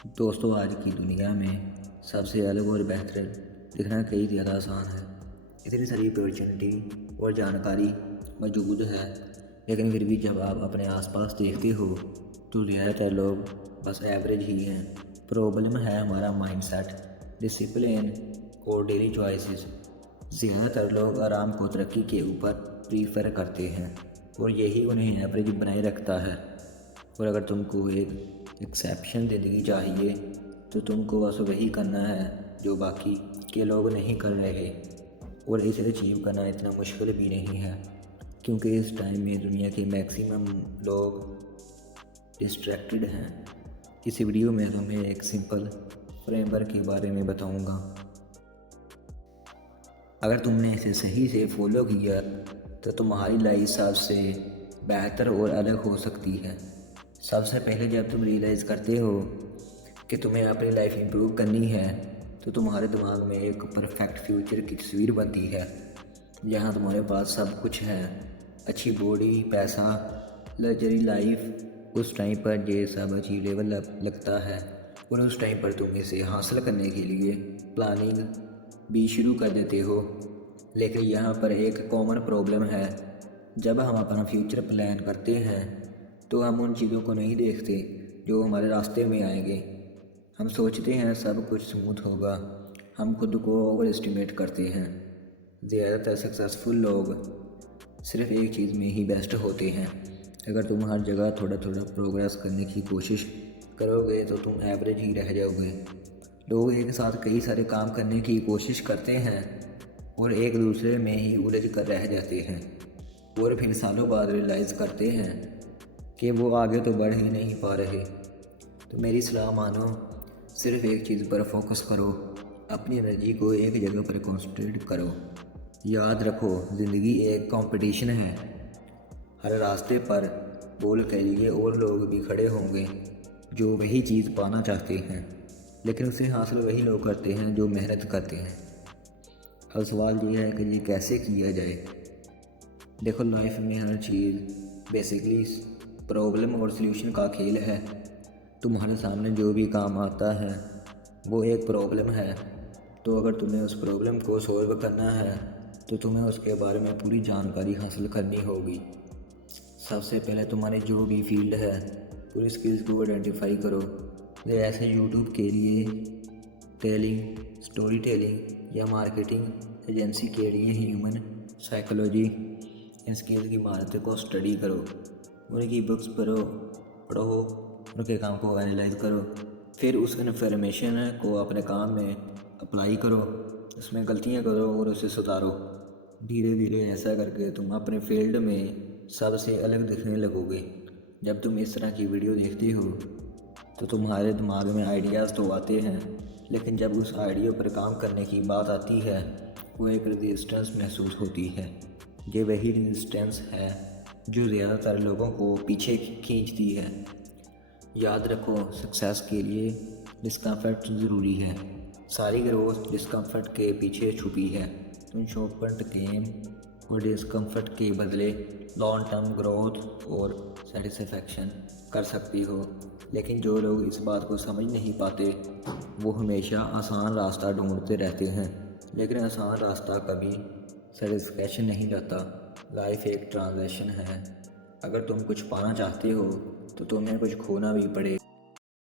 दोस्तों, आज की दुनिया में सबसे अलग और बेहतर दिखना कई ज़्यादा आसान है। इतनी सारी अपॉर्चुनिटी और जानकारी मौजूद है, लेकिन फिर भी जब आप अपने आसपास देखते हो तो ज़्यादातर लोग बस एवरेज ही हैं। प्रॉब्लम है हमारा माइंडसेट, डिसिप्लिन और डेली चॉइसेस। ज़्यादातर लोग आराम को तरक्की के ऊपर प्रीफर करते हैं और यही उन्हें एवरेज बनाए रखता है। और अगर तुमको एक एक्सेप्शन ज़िंदगी चाहिए तो तुमको बस वही करना है जो बाकी के लोग नहीं कर रहे। और इसे अचीव करना इतना मुश्किल भी नहीं है, क्योंकि इस टाइम में दुनिया के मैक्सिमम लोग डिस्ट्रैक्टेड हैं। इस वीडियो में तुम्हें एक सिंपल फ्रेमवर्क के बारे में बताऊंगा। अगर तुमने इसे सही से फॉलो किया तो तुम्हारी लाइफ सबसे बेहतर और अलग हो सकती है। सबसे पहले जब तुम रियलाइज़ करते हो कि तुम्हें अपनी लाइफ इम्प्रूव करनी है तो तुम्हारे दिमाग में एक परफेक्ट फ्यूचर की तस्वीर बनती है, जहाँ तुम्हारे पास सब कुछ है, अच्छी बॉडी, पैसा, लग्जरी लाइफ। उस टाइम पर ये सब अचीवेबल लगता है और उस टाइम पर तुम इसे हासिल करने के लिए प्लानिंग भी शुरू कर देते हो। लेकिन यहाँ पर एक कॉमन प्रॉब्लम है। जब हम अपना फ्यूचर प्लान करते हैं तो हम उन चीज़ों को नहीं देखते जो हमारे रास्ते में आएंगे। हम सोचते हैं सब कुछ स्मूथ होगा, हम खुद को ओवर एस्टिमेट करते हैं। ज़्यादातर सक्सेसफुल लोग सिर्फ एक चीज़ में ही बेस्ट होते हैं। अगर तुम हर जगह थोड़ा थोड़ा प्रोग्रेस करने की कोशिश करोगे तो तुम एवरेज ही रह जाओगे। लोग एक साथ कई सारे काम करने की कोशिश करते हैं और एक दूसरे में ही उलझ कर रह जाते हैं, और फिर सालों बाद रियलाइज़ करते हैं कि वो आगे तो बढ़ ही नहीं पा रहे। तो मेरी सलाह मानो, सिर्फ एक चीज़ पर फोकस करो, अपनी एनर्जी को एक जगह पर कॉन्सेंट्रेट करो। याद रखो, ज़िंदगी एक कंपटीशन है। हर रास्ते पर गोल के लिए और लोग भी खड़े होंगे जो वही चीज़ पाना चाहते हैं, लेकिन उसे हासिल वही लोग करते हैं जो मेहनत करते हैं। अब सवाल ये है कि ये कैसे किया जाए। देखो, लाइफ में हर चीज़ बेसिकली प्रॉब्लम और सल्यूशन का खेल है। तुम्हारे सामने जो भी काम आता है वो एक प्रॉब्लम है, तो अगर तुम्हें उस प्रॉब्लम को सॉल्व करना है तो तुम्हें उसके बारे में पूरी जानकारी हासिल करनी होगी। सबसे पहले तुम्हारी जो भी फील्ड है पूरी स्किल्स को आइडेंटिफाई करो। जैसे यूट्यूब के लिए टेलिंग, स्टोरी टेलिंग या मार्केटिंग एजेंसी के लिए ह्यूमन साइकोलॉजी। इन स्किल्स की महारत को स्टडी करो, उनकी बुक्स पढ़ो, उनके काम को एनालाइज करो, फिर उस इन्फॉर्मेशन को अपने काम में अप्लाई करो, उसमें गलतियां करो और उसे सुधारो। धीरे धीरे ऐसा करके तुम अपने फील्ड में सबसे अलग दिखने लगोगे। जब तुम इस तरह की वीडियो देखते हो तो तुम्हारे दिमाग में आइडियाज़ तो आते हैं, लेकिन जब उस आइडिया पर काम करने की बात आती है वो एक रेजिस्टेंस महसूस होती है। ये वही रेजिस्टेंस है जो ज़्यादातर लोगों को पीछे खींचती है। याद रखो, सक्सेस के लिए डिस्कम्फर्ट ज़रूरी है। सारी ग्रोथ डिस्कम्फर्ट के पीछे छुपी है। तुम शॉर्ट गेम और डिस्कम्फर्ट के बदले लॉन्ग टर्म ग्रोथ और सेटिस्फैक्शन कर सकती हो। लेकिन जो लोग इस बात को समझ नहीं पाते वो हमेशा आसान रास्ता ढूंढते रहते हैं, लेकिन आसान रास्ता कभी सेटिस्फैक्शन नहीं लाता। लाइफ एक ट्रांजैक्शन है। अगर तुम कुछ पाना चाहते हो तो तुम्हें कुछ खोना भी पड़ेगा।